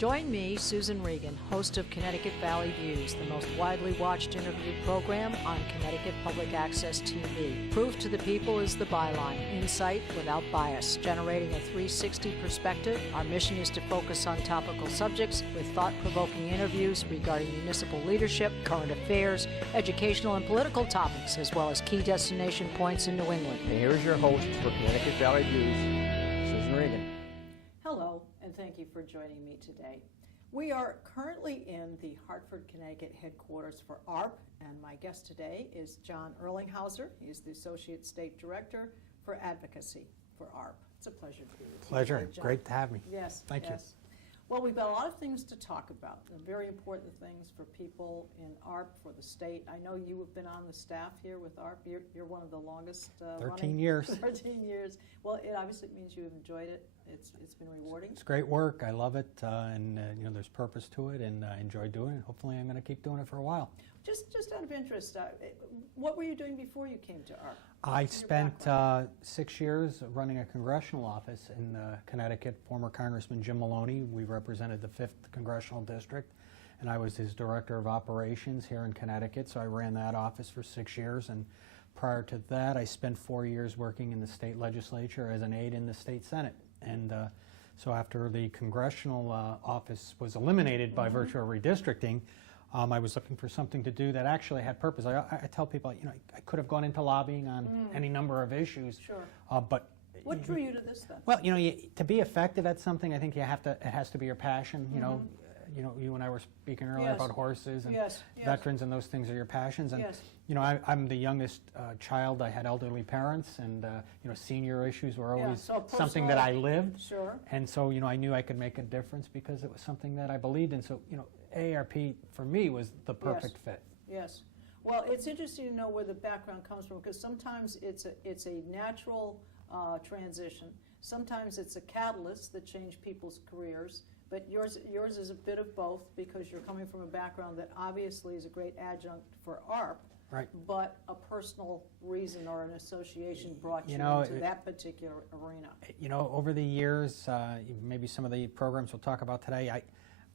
Join me, Susan Regan, host of Connecticut Valley Views, the most widely watched interview program on Connecticut Public Access TV. Proof to the people is the byline, insight without bias, generating a 360 perspective. Our mission is to focus on topical subjects with thought-provoking interviews regarding municipal leadership, current affairs, educational and political topics, as well as key destination points in New England. And here's your host for Connecticut Valley Views, Susan Regan. Hello, and thank you for joining me today. We are currently in the Hartford, Connecticut headquarters for AARP, and my guest today is John Erlinghauser. He is the Associate State Director for Advocacy for AARP. It's a pleasure to be with you. Pleasure. Great to have me. Yes. Thank you. Well, we've got a lot of things to talk about, very important things for people in AARP, for the state. I know you have been on the staff here with AARP. You're one of the longest 13 years. 13 years. Well, it obviously means you've enjoyed it. It's been rewarding. It's great work. I love it, and you know, there's purpose to it, and I enjoy doing it. Hopefully, I'm going to keep doing it for a while. Just out of interest, what were you doing before you came to AARP? I spent 6 years running a congressional office in Connecticut. Former Congressman Jim Maloney, we represented the 5th Congressional District, and I was his Director of Operations here in Connecticut, so I ran that office for 6 years. And prior to that, I spent 4 years working in the state legislature as an aide in the state Senate. And so after the congressional office was eliminated by virtue of redistricting, I was looking for something to do that actually had purpose. I tell people, you know, I could have gone into lobbying on any number of issues. Sure. But what drew you to this then? well, you know, to be effective at something, I think you have to. It has to be your passion. You know, you and I were speaking earlier about horses and veterans, and those things are your passions. And you know, I'm the youngest child. I had elderly parents, and you know, senior issues were always something that I lived. Sure. And so, you know, I knew I could make a difference because it was something that I believed in. So, you know, AARP for me was the perfect fit. Yes. Well, it's interesting to know where the background comes from, because sometimes it's a natural transition. Sometimes it's a catalyst that changed people's careers. But yours is a bit of both, because you're coming from a background that obviously is a great adjunct for AARP, right? But a personal reason or an association brought you into that particular arena. You know, over the years, maybe some of the programs we'll talk about today,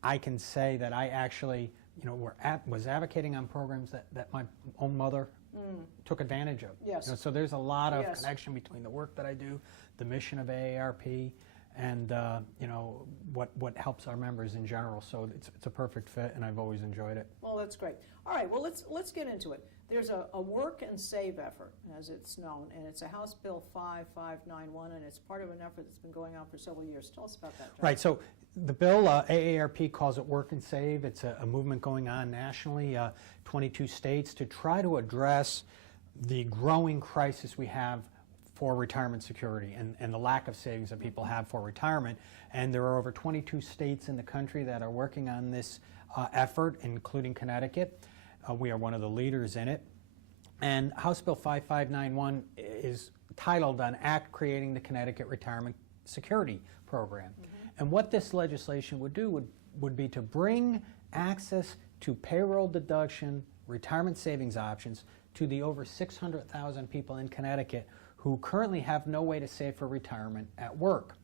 I can say that I actually, you know, was advocating on programs that my own mother took advantage of. Yes. You know, so there's a lot of connection between the work that I do, the mission of AARP, and you know, what helps our members in general. So it's a perfect fit, and I've always enjoyed it. Well, that's great. All right, well, let's get into it. There's a work and save effort, as it's known, and it's a House Bill 5591, and it's part of an effort that's been going on for several years. Tell us about that, John. Right, so the bill, AARP calls it Work and Save. It's a movement going on nationally, 22 states, to try to address the growing crisis we have for retirement security and the lack of savings that people have for retirement. And there are over 22 states in the country that are working on this effort, including Connecticut. We are one of the leaders in it. And House Bill 5591 is titled an Act Creating the Connecticut Retirement Security Program. And what this legislation would do would be to bring access to payroll deduction retirement savings options to the over 600,000 people in Connecticut who currently have no way to save for retirement at work.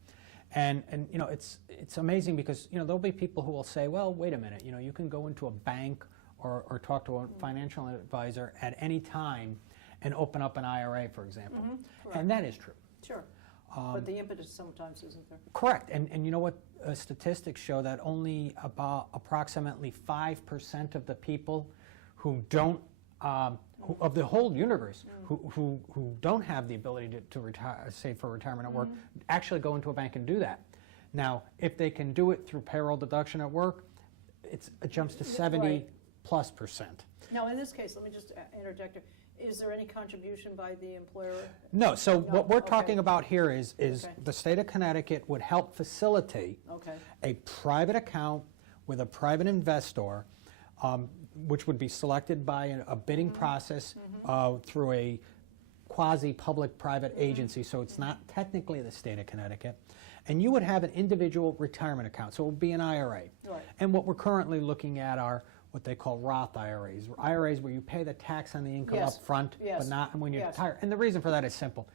And you know, it's amazing, because you know, there'll be people who will say, well, wait a minute, you know, you can go into a bank or talk to a financial advisor at any time and open up an IRA, for example. And that is true. Sure. But the impetus sometimes isn't there. Correct. And you know what? Statistics show that only about approximately 5% of the people who don't of the whole universe who don't have the ability to retire, save for retirement at work, actually go into a bank and do that. Now, if they can do it through payroll deduction at work, it jumps to 70+%. Now, in this case, let me just interject here. Is there any contribution by the employer? No. So what we're talking about here is the state of Connecticut would help facilitate a private account with a private investor, which would be selected by a bidding process through a quasi-public-private agency, so it's not technically the state of Connecticut. And you would have an individual retirement account, so it would be an IRA. Right. And what we're currently looking at are what they call Roth IRAs, IRAs where you pay the tax on the income up front, but not when you retire. And the reason for that is simple.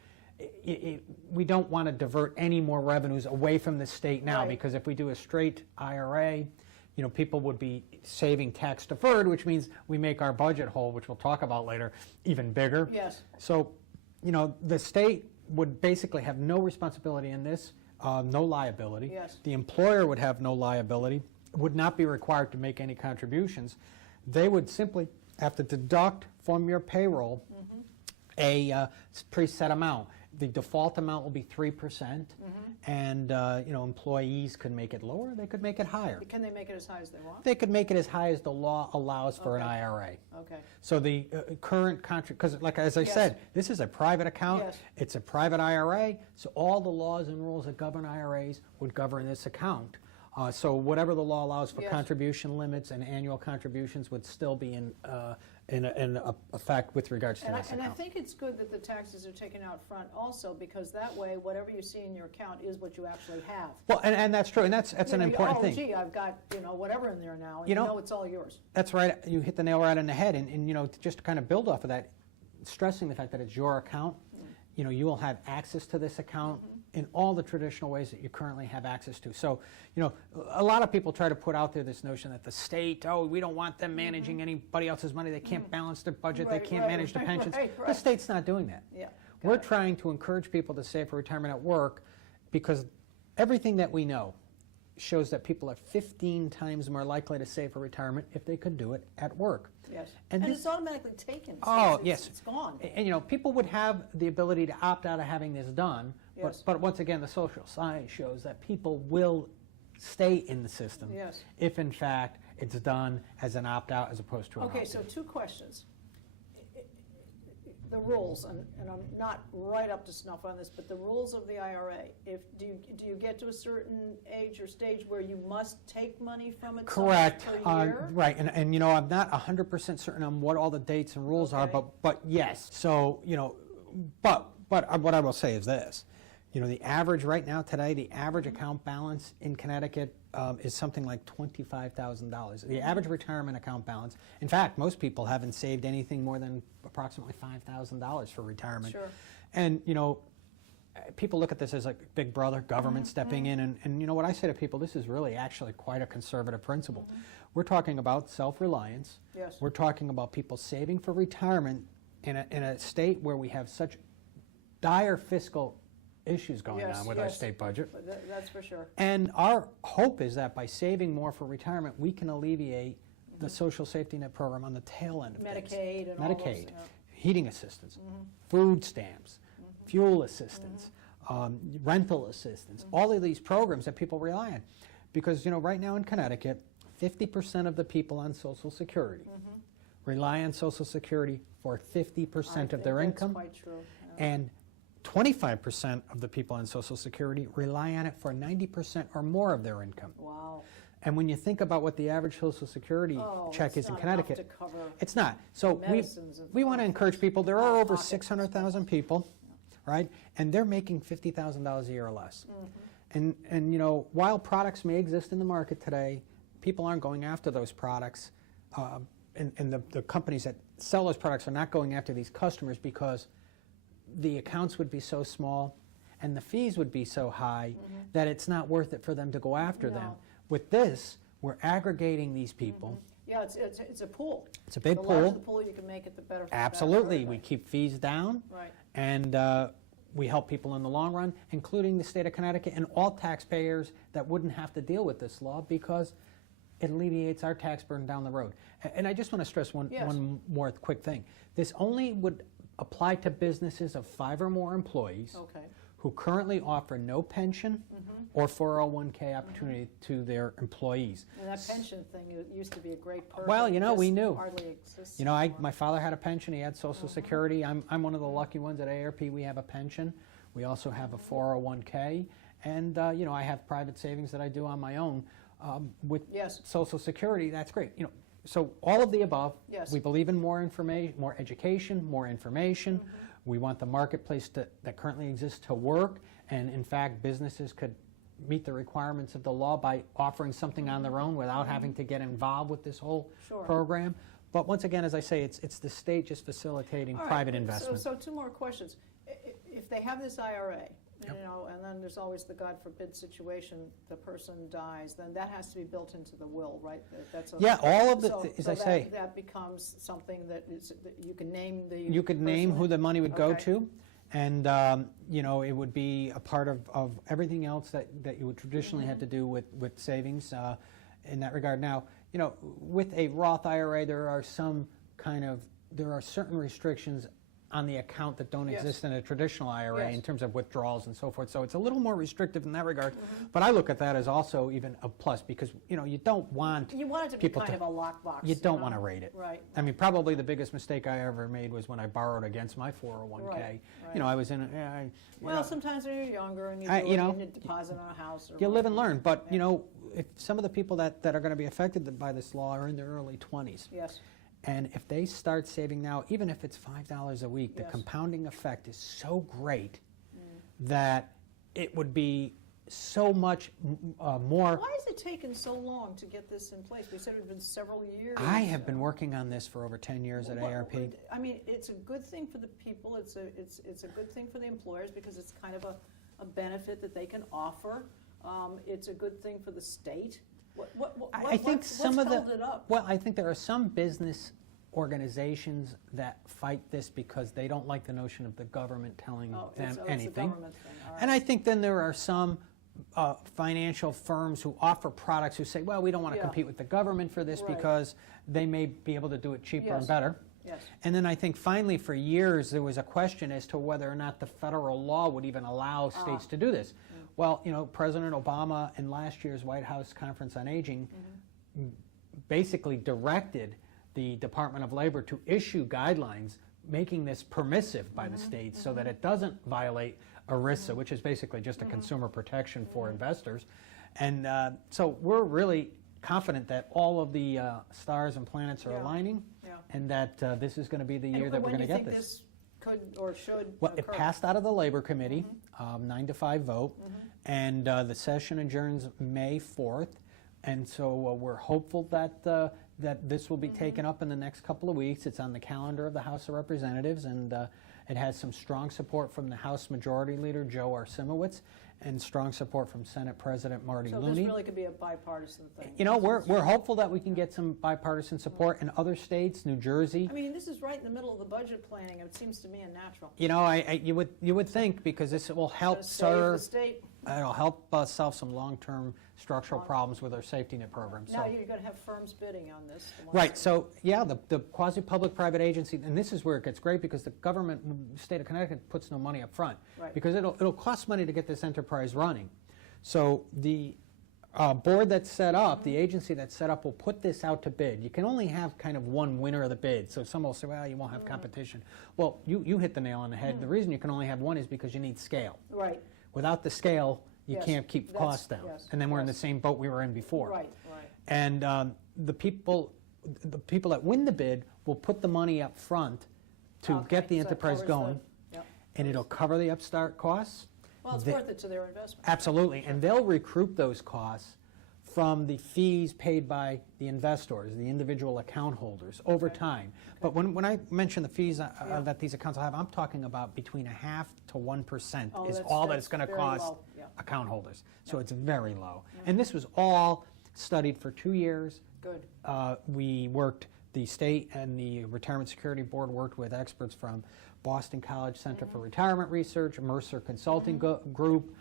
we don't want to divert any more revenues away from the state now, Right. because if we do a straight IRA, people would be saving tax deferred, which means we make our budget hole, which we'll talk about later, even bigger. Yes. So, the state would basically have no responsibility in this, no liability. Yes. The employer would have no liability, would not be required to make any contributions. They would simply have to deduct from your payroll a preset amount. The default amount will be 3%, and employees could make it lower, they could make it higher. Can they make it as high as they want? They could make it as high as the law allows for an Okay. IRA. Okay. So the current contract, because as I said, this is a private account, Yes. it's a private IRA, so all the laws and rules that govern IRAs would govern this account. So whatever the law allows for Yes. contribution limits and annual contributions would still be in effect with regards to this And I account. think it's good that the taxes are taken out front also, because that way, whatever you see in your account is what you actually have. Well, and that's true, and that's an important thing. Gee, I've got, whatever in there now, and You know- it's all yours. That's right. You hit the nail right on the head. And just to kind of build off of that, stressing the fact that it's your account, you will have access to this account in all the traditional ways that you currently have access to. So, a lot of people try to put out there this notion that the state, we don't want them managing anybody else's money. They can't balance their budget. Right, they can't right, manage the right, pensions. right, The right. state's not doing that. Yeah. We're got it. trying to encourage people to save for retirement at work, because everything that we know shows that people are 15 times more likely to save for retirement if they could do it at work. Yes. And And this- it's automatically taken. So Oh, it's, yes. It's gone. And people would have the ability to opt out of having this done, Yes. but once again, the social science shows that people will stay in the system Yes. if, in fact, it's done as an opt-out as opposed to an Okay, opt-in. so two questions. The rules, and I'm not right up to snuff on this, but the rules of the IRA, do you get to a certain age or stage where you must take money from it so much Correct. per year? Right, and I'm not 100% certain on what all the dates and rules are, Okay. but yes. So, but what I will say is this. The average right now today, the average account balance in Connecticut is something like $25,000. The average retirement account balance, in fact, most people haven't saved anything more than approximately $5,000 for retirement. Sure. And, people look at this as like big brother, government stepping in, and what I say to people, this is really actually quite a conservative principle. We're talking about self-reliance. Yes. We're talking about people saving for retirement in a state where we have such dire fiscal issues going Yes, on with our yes. state budget. That's for sure. And our hope is that by saving more for retirement, we can alleviate the social safety net program on the tail end of things. Medicaid and all those, Medicaid, yeah. heating assistance, food stamps, fuel assistance, rental assistance, all of these programs that people rely on. Because, right now in Connecticut, 50% of the people on Social Security rely on Social Security for 50% of their income. That's quite true. Yeah. And 25% of the people on Social Security rely on it for 90% or more of their income. Wow. And when you think about what the average Social Security check is in Connecticut, It's not enough to cover it's not. So medicines and we want to stuff. encourage people. There are over Out-of-pocket 600,000 people, right? And they're making $50,000 a year or less. And while products may exist in the market today, people aren't going after those products. And the companies that sell those products are not going after these customers because the accounts would be so small and the fees would be so high that it's not worth it for them to go after them. No. With this, we're aggregating these people. Yeah, it's a pool. It's a big The larger pool. the pool you can make it, the better. Absolutely. For We everybody. keep fees down. Right. And we help people in the long run, including the state of Connecticut and all taxpayers that wouldn't have to deal with this law because it alleviates our tax burden down the road. And I just want to stress one more quick thing. This only would apply to businesses of 5 or more employees Okay. who currently offer no pension or 401k opportunity to their employees. And that pension thing, it used to be a great perk. Well, It we just knew. Hardly exists. My father had a pension. He had Social Security. I'm one of the lucky ones at AARP. We have a pension. We also have a 401k. And, I have private savings that I do on my own. With Yes. Social Security, that's great. So all of the above. Yes. We believe in more information, more education, more information. We want the marketplace that currently exists to work. And, in fact, businesses could meet the requirements of the law by offering something on their own without having to get involved with this whole Sure. program. But once again, as I say, it's the state just facilitating All right, private investment. So 2 more questions. If if they have this IRA, Yep. you know, and then there's always the God forbid situation, the person dies, then that has to be built into the will, right? That's a, Yeah, all of the, so, as so I say, that becomes something that is, that you can name the you could name person. who the money would go Okay. to, and you know, it would be a part of everything else that you would traditionally have to do with savings in that regard. Now, you know, with a Roth IRA, there are certain restrictions on the account that don't Yes. exist in a traditional IRA Yes. in terms of withdrawals and so forth. So it's a little more restrictive in that regard. But I look at that as also even a plus, because you know, you don't want You want it to be people kind to- of a lockbox. you don't know? want to rate it. Right. I mean, probably the biggest mistake I ever made was when I borrowed against my 401k. Right, You know, right. I was in a, Well, sometimes when you're younger and you I- do you it, know, you deposit on a house. Or you live and whatever. learn. But, you Yeah. know, if some of the people that are going to be affected by this law are in their early 20s. Yes. And if they start saving now, even if it's $5 a week, the Yes. compounding effect is so great that it would be so much more. Why has it taken so long to get this in place? We said it had been several years. I have been working on this for over 10 years at Well, AARP. I mean, it's a good thing for the people. It's a good thing for the employers because it's kind of a benefit that they can offer. It's a good thing for the state. I think some of held it up? Well, I think there are some business organizations that fight this because they don't like the notion of the government telling them it's the anything. government thing. All right. And I think then there are some financial firms who offer products who say, well, we don't want to Yeah. compete with the government for this Right. because they may be able to do it cheaper Yes. and better. Yes. And then I think finally for years there was a question as to whether or not the federal law would even allow states to do this. Well, you know, President Obama in last year's White House Conference on Aging basically directed the Department of Labor to issue guidelines making this permissive by the states so that it doesn't violate ERISA, which is basically just a consumer protection for investors. And so we're really confident that all of the stars and planets are Yeah. aligning, Yeah. and that this is going to be the year that we're going to get When do you think this. this could or should Well, it occur? passed out of the Labor Committee, 9-5 vote, and the session adjourns May 4th, and so we're hopeful that that this will be taken up in the next couple of weeks. It's on the calendar of the House of Representatives, and it has some strong support from the House Majority Leader Joe Arsimowitz, and strong support from Senate President Marty So Looney. this really could be a bipartisan thing. You know, we're hopeful that we can get some bipartisan support in other states, New Jersey. I mean, this is right in the middle of the budget planning. It seems to me a natural. You know, you would think, because this will help Gonna save the serve. state. It'll help solve some long-term structural problems with our safety net program. Now So, you're going to have firms bidding on this. the ones right. that- So, yeah, the quasi-public private agency, and this is where it gets great because the government, the state of Connecticut, puts no money up front Right. because it'll cost money to get this enterprise running. So the board that's set up, the agency that's set up, will put this out to bid. You can only have kind of one winner of the bid. So some will say, well, you won't have competition. Well, you hit the nail on the head. The reason you can only have one is because you need scale. Right, Without the scale, you Yes, can't keep that's- costs down. yes, And then we're in the yes. same boat we were in before. right, right. And the people that win the bid will put the money up front to Okay, get the so it enterprise covers going, yep. and it'll cover the upstart costs. Well, it's They- worth it to their investment. Absolutely, and they'll recoup those costs from the fees paid by the investors, the individual account holders, over Okay. time. But when I mention the fees Yeah. that these accounts will have, I'm talking about between 0.5% to 1% Oh, is that's- all that that's it's going to very cost low, yeah. account holders. So it's very low. And this was all studied for 2 years. Good. We worked, the state and the Retirement Security Board worked with experts from Boston College Center for Retirement Research, Mercer Consulting Group,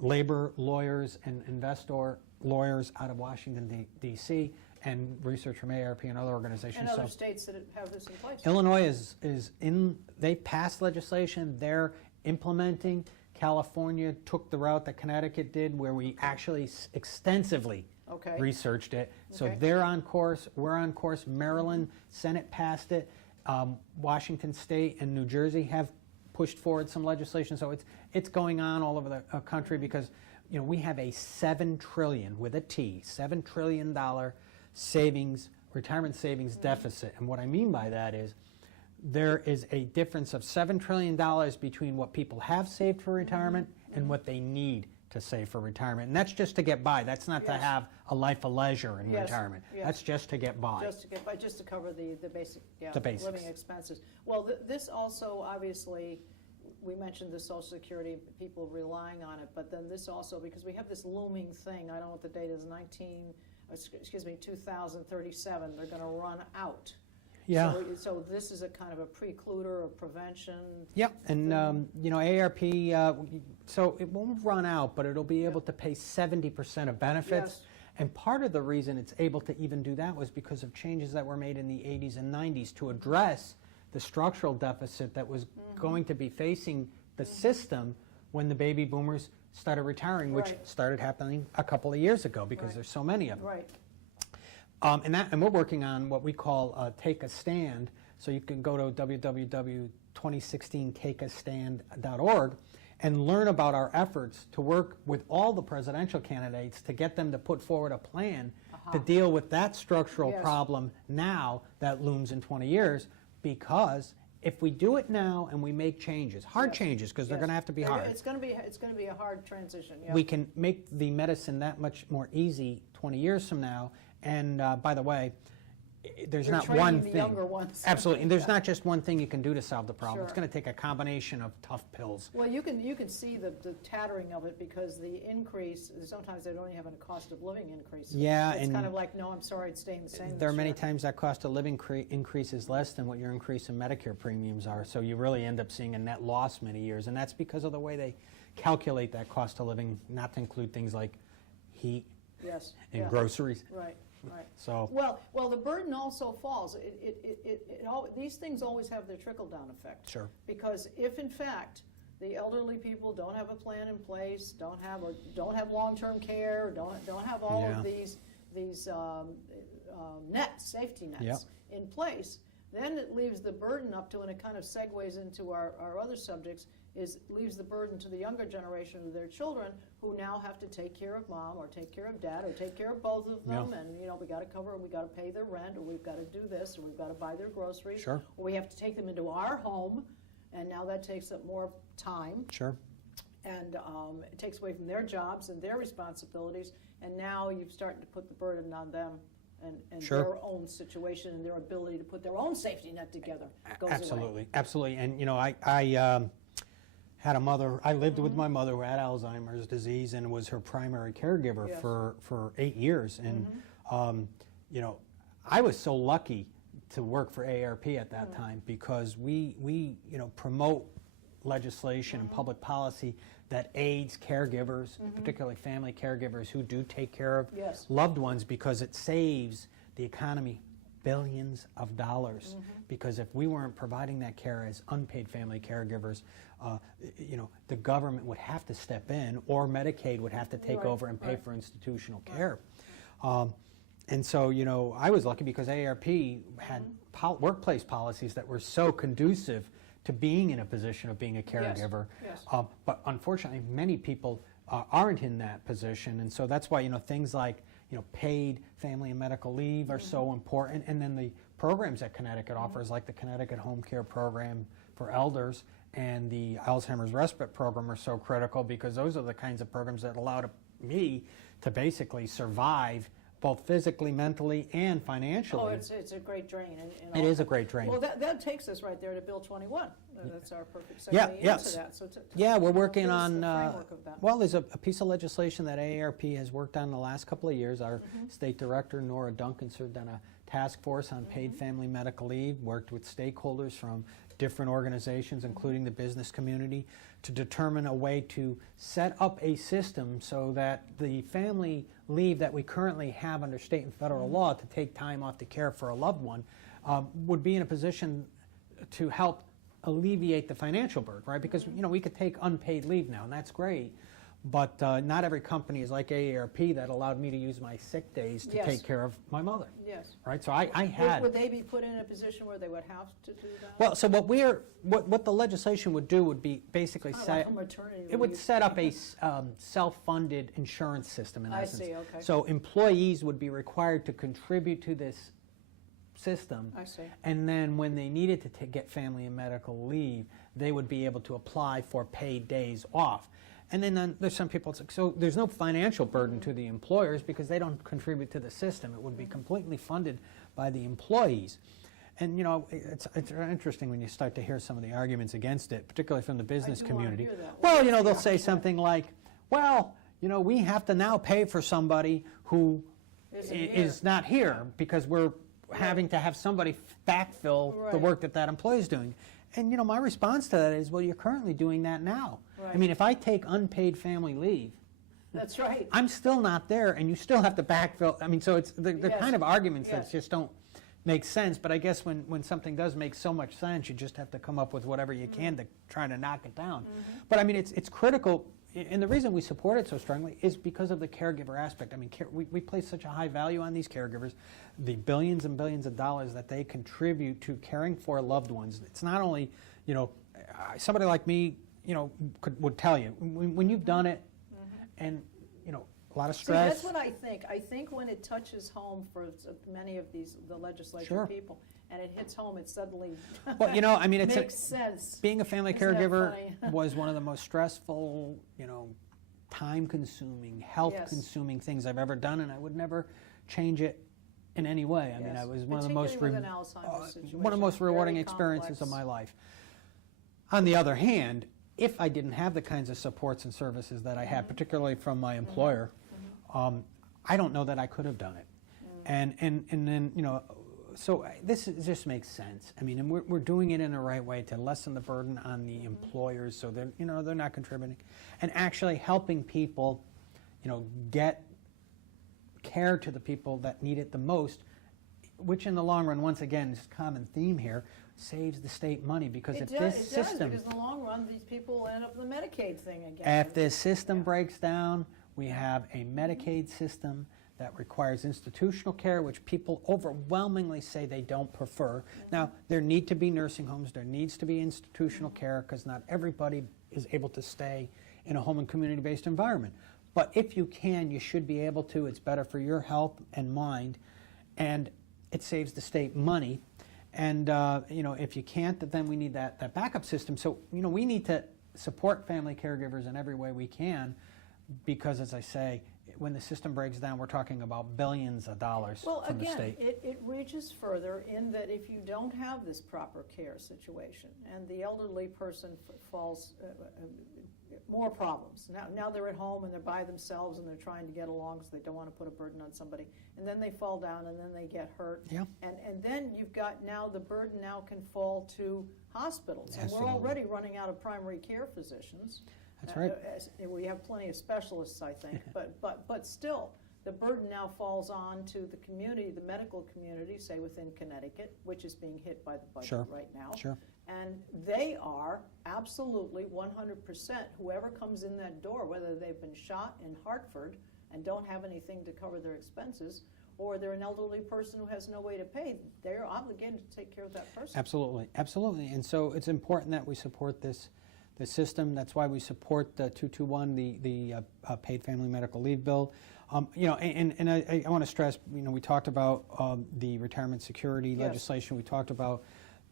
labor lawyers and investor lawyers out of Washington, D.C., and research from AARP and other organizations. And other So states that have this in place. Illinois is in, they passed legislation, they're implementing. California took the route that Connecticut did, where we actually extensively Okay. researched it. So Okay. they're on course, we're on course. Maryland, Senate passed it. Washington State and New Jersey have pushed forward some legislation. So it's going on all over the country because, you know, we have a $7 trillion, with a T, $7 trillion savings, retirement savings deficit. And what I mean by that is there is a difference of $7 trillion between what people have saved for retirement and what they need to save for retirement. And that's just to get by. That's not to Yes. have a life of leisure in Yes, retirement. yes. That's just to get by. Just to cover the basic, The basics. living expenses. Well, this also obviously we mentioned the Social Security, people relying on it, but then this also, because we have this looming thing, I don't know what the date is, 2037, they're going to run out. Yeah. So this is a kind of a precluder or prevention. Yep, and you know, AARP, so it won't run out, but it'll be able to pay 70% of benefits. Yes. And part of the reason it's able to even do that was because of changes that were made in the 80s and 90s to address the structural deficit that was going to be facing the system when the baby boomers started retiring, which started happening a couple of years ago because there's so many of them. Right. And we're working on what we call Take a Stand. So you can go to www.2016takeastand.org and learn about our efforts to work with all the presidential candidates to get them to put forward a plan to deal with that structural problem now that looms in 20 years. Because if we do it now and we make changes, hard changes, because they're going to have to be hard. It's going to be a hard transition. Yeah. We can make the medicine that much more easy 20 years from now. And by the way, there's not one thing. Younger ones. Absolutely, and there's not just one thing you can do to solve the problem. It's going to take a combination of tough pills. Well, you can see the tattering of it because the increase, sometimes they don't even have a cost of living increase. Yeah, it's and kind of like, no, I'm sorry, it's staying the same. There are many times that cost of living increase is less than what your increase in Medicare premiums are, so you really end up seeing a net loss many years, and that's because of the way they calculate that cost of living, not to include things like heat and groceries. Right. Right. So well, the burden also falls. These things always have their trickle-down effect. Sure. Because if, in fact, the elderly people don't have a plan in place, don't have long-term care, don't have all of these safety nets in place, then it leaves the burden up to, and it kind of segues into our other subjects, leaves the burden to the younger generation of their children who now have to take care of mom or take care of dad or take care of both of them, and we got to cover, we got to pay their rent, or we've got to do this, or we've got to buy their groceries, or we have to take them into our home, and now that takes up more time. And it takes away from their jobs and their responsibilities, and now you've started to put the burden on them. And their own situation and their ability to put their own safety net together goes away. Absolutely. And you know, I had a mother. I lived with my mother who had Alzheimer's disease and was her primary caregiver for 8 years. And you know, I was so lucky to work for AARP at that time because we promote legislation and public policy that aids caregivers, particularly family caregivers who do take care of loved ones, because it saves the economy billions of dollars. Because if we weren't providing that care as unpaid family caregivers, the government would have to step in, or Medicaid would have to take over and pay for institutional care. And so, you know, I was lucky because AARP had workplace policies that were so conducive to being in a position of being a caregiver. But unfortunately, many people aren't in that position, and so that's why, you know, things like, you know, paid family and medical leave are so important, and then the programs that Connecticut offers, like the Connecticut Home Care Program for elders and the Alzheimer's Respite Program, are so critical because those are the kinds of programs that allowed me to basically survive both physically, mentally, and financially. Oh, it's a great drain. It is a great drain. Well, that takes us right there to Bill 21. That's our perfect segue into that. So we're working on, the framework of that. well, there's a piece of legislation that AARP has worked on the last couple of years. Our state director, Nora Duncan, served on a task force on paid family medical leave, worked with stakeholders from different organizations, including the business community, to determine a way to set up a system so that the family leave that we currently have under state and federal law to take time off to care for a loved one would be in a position to help alleviate the financial burden, right? Because, you know, we could take unpaid leave now, and that's great, but not every company is like AARP that allowed me to use my sick days to take care of my mother. Right, so I had. Would they be put in a position where they would have to do that? Well, so what the legislation would do would be basically set. It would set up a self-funded insurance system in essence. I see. Okay. So employees would be required to contribute to this system. I see. And then when they needed to get family and medical leave, they would be able to apply for paid days off. And then there's some people, so there's no financial burden to the employers because they don't contribute to the system. It would be completely funded by the employees. And you know, it's interesting when you start to hear some of the arguments against it, particularly from the business community. Well, you know, they'll say something like, well, you know, we have to now pay for somebody who is not here because we're having to have somebody backfill the work that employee is doing. And you know, my response to that is, well, you're currently doing that now. I mean, if I take unpaid family leave, that's right, I'm still not there, and you still have to backfill. I mean, so it's the kind of arguments that just don't make sense. But I guess when something does make so much sense, you just have to come up with whatever you can to try to knock it down. But I mean, it's critical. And the reason we support it so strongly is because of the caregiver aspect. I mean, we place such a high value on these caregivers, the billions and billions of dollars that they contribute to caring for loved ones. It's not only, you know, somebody like me, you know, would tell you, when you've done it, and, you know, a lot of stress. See, that's what I think. I think when it touches home for many of the legislature people, and it hits home, it suddenly well, you know, I mean, makes sense. Being a family caregiver was one of the most stressful, you know, time-consuming, health-consuming things I've ever done, and I would never change it in any way. I mean, it was one of the most rewarding experiences of my life. On the other hand, if I didn't have the kinds of supports and services that I had, particularly from my employer, I don't know that I could have done it. And then, you know, so this just makes sense. I mean, and we're doing it in the right way to lessen the burden on the employers, so they're, you know, they're not contributing, and actually helping people, you know, get care to the people that need it the most, which in the long run, once again, is a common theme here, saves the state money, because if this system, because in the long run, these people end up in the Medicaid thing again. If this system breaks down, we have a Medicaid system that requires institutional care, which people overwhelmingly say they don't prefer. Now, there need to be nursing homes, there needs to be institutional care, because not everybody is able to stay in a home and community-based environment. But if you can, you should be able to. It's better for your health and mind, and it saves the state money. And you know, if you can't, then we need that backup system. So, you know, we need to support family caregivers in every way we can, because, as I say, when the system breaks down, we're talking about billions of dollars from the state. Well, again, it reaches further in that if you don't have this proper care situation and the elderly person falls, more problems. Now they're at home and they're by themselves and they're trying to get along, so they don't want to put a burden on somebody. And then they fall down and then they get hurt. Yeah. And then you've got now the burden now can fall to hospitals. And we're already running out of primary care physicians. That's right. We have plenty of specialists, I think, but still, the burden now falls on to the community, the medical community, say within Connecticut, which is being hit by the budget right now. Sure. And they are absolutely 100%, whoever comes in that door, whether they've been shot in Hartford and don't have anything to cover their expenses, or they're an elderly person who has no way to pay, they're obligated to take care of that person. Absolutely, absolutely. And so it's important that we support this system. That's why we support the 221, the paid family medical leave bill. You know, and I want to stress, you know, we talked about the retirement security legislation. We talked about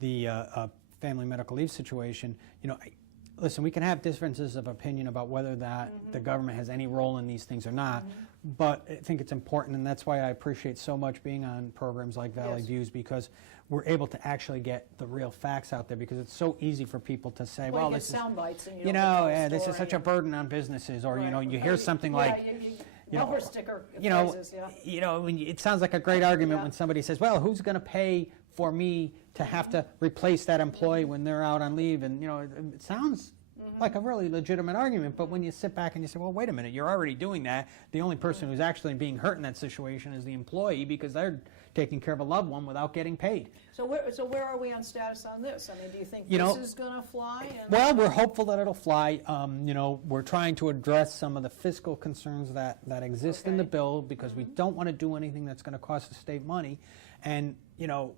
the family medical leave situation. You know, listen, we can have differences of opinion about whether that the government has any role in these things or not, but I think it's important, and that's why I appreciate so much being on programs like Valley Views, because we're able to actually get the real facts out there, because it's so easy for people to say, well, this is, sound bites and you know, this is such a burden on businesses, or you know, you hear something like, you know, sticker phrases, you know, when it sounds like a great argument when somebody says, well, who's going to pay for me to have to replace that employee when they're out on leave? And you know, it sounds like a really legitimate argument, but when you sit back and you say, well, wait a minute, you're already doing that. The only person who's actually being hurt in that situation is the employee, because they're taking care of a loved one without getting paid. So where are we on status on this? I mean, do you think this is going to fly? Well, we're hopeful that it'll fly. You know, we're trying to address some of the fiscal concerns that exist in the bill, because we don't want to do anything that's going to cost the state money. And, you know,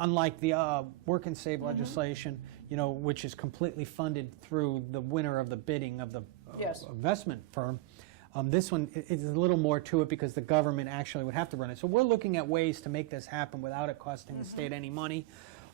unlike the Work and Save legislation, you know, which is completely funded through the winner of the bidding of the investment firm, this one is a little more to it, because the government actually would have to run it. So we're looking at ways to make this happen without it costing the state any money.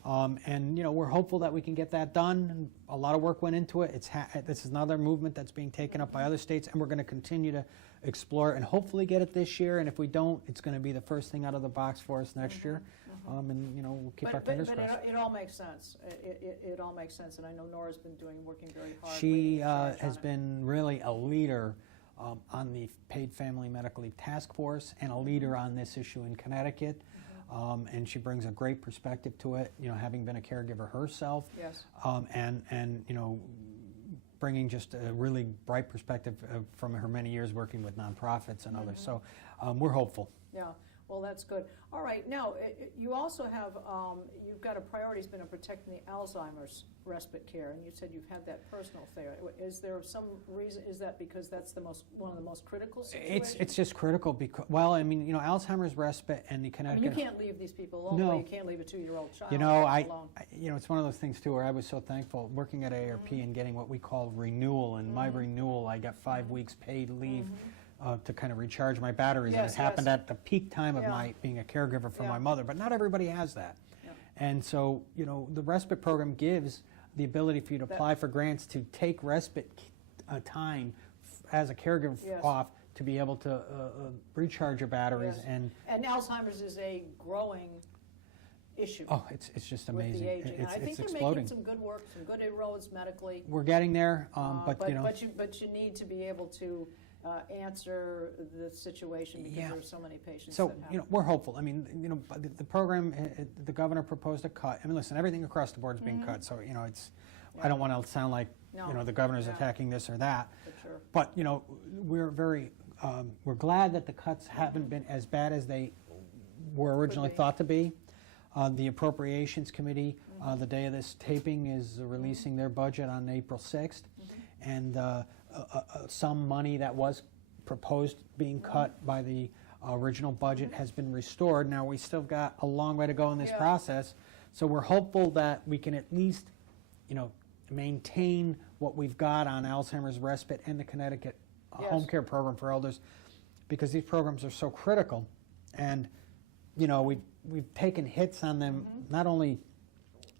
And, you know, we're hopeful that we can get that done. And a lot of work went into it. This is another movement that's being taken up by other states, and we're going to continue to explore and hopefully get it this year. And if we don't, it's going to be the first thing out of the box for us next year. and we'll keep our fingers crossed. It all makes sense. It all makes sense, and I know Nora's been working very hard. She has been really a leader on the Paid Family Medical Leave Task Force and a leader on this issue in Connecticut. And she brings a great perspective to it, having been a caregiver herself. Yes. And bringing just a really bright perspective from her many years working with nonprofits and others. So we're hopeful. Yeah. Well, that's good. All right. Now, you also have, you've got a priority has been on protecting the Alzheimer's respite care, and you said you've had that personal there. Is there some reason, is that because that's one of the most critical situations? It's just critical because, well, I mean, Alzheimer's respite and the Connecticut... you can't leave these people alone. No. You can't leave a 2-year-old child alone. It's one of those things, too, where I was so thankful working at AARP and getting what we call renewal. And my renewal, I got 5 weeks paid leave. To kind of recharge my batteries, and it happened at the peak time of my being a caregiver for my mother, but not everybody has that. And so, the respite program gives the ability for you to apply for grants to take respite time as a caregiver off to be able to recharge your batteries. And Alzheimer's is a growing issue. Oh, it's just amazing. With the aging. It's I think exploding. you're making some good work, some good inroads medically. We're getting there, but you need to be able to answer the situation because there are so many patients. So we're hopeful. I mean, the program, the governor proposed a cut. I mean, listen, everything across the board is being cut. So it's, I don't want to sound like the governor's attacking this or that. For sure. But we're very we're glad that the cuts haven't been as bad as they were originally thought to be. The Appropriations Committee, the day of this taping, is releasing their budget on April 6th, and some money that was proposed being cut by the original budget has been restored. Now, we still got a long way to go in this process, so we're hopeful that we can at least, maintain what we've got on Alzheimer's respite and the Connecticut home care program for elders, because these programs are so critical, and we've taken hits on them not only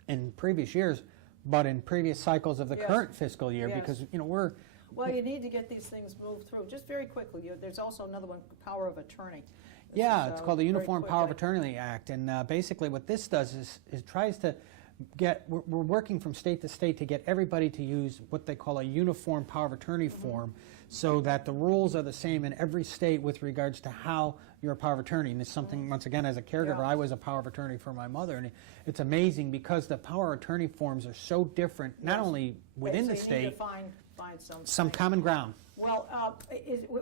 in previous years, but in previous cycles of the current fiscal year, because we're... Well, you need to get these things moved through. Just very quickly, there's also another one, power of attorney. It's called the Uniform Power of Attorney Act, and basically what this does is tries to get, we're working from state to state to get everybody to use what they call a uniform power of attorney form, so that the rules are the same in every state with regards to how you're a power of attorney. And it's something, once again, as a caregiver, I was a power of attorney for my mother, and it's amazing because the power of attorney forms are so different, not only within the state, need to find some common ground. Well,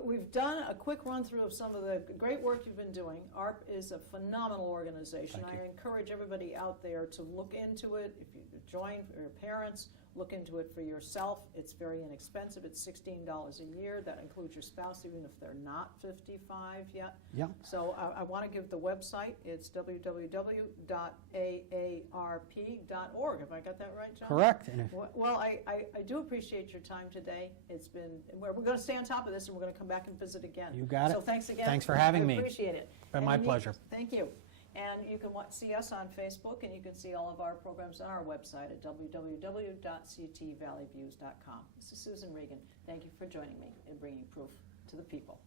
we've done a quick run-through of some of the great work you've been doing. AARP is a phenomenal organization. I encourage everybody out there to look into it. If you join for your parents, look into it for yourself. It's very inexpensive. It's $16 a year. That includes your spouse, even if they're not 55 yet. Yeah. So I want to give the website. It's www.aarp.org. Have I got that right, John? Correct. Well, I do appreciate your time today. It's been, we're going to stay on top of this, and we're going to come back and visit again. You got it. So thanks again. Thanks for having me. I appreciate it. Been my pleasure. Thank you. And you can see us on Facebook, and you can see all of our programs on our website at www.ctvalleyviews.com. This is Susan Regan. Thank you for joining me in bringing proof to the people.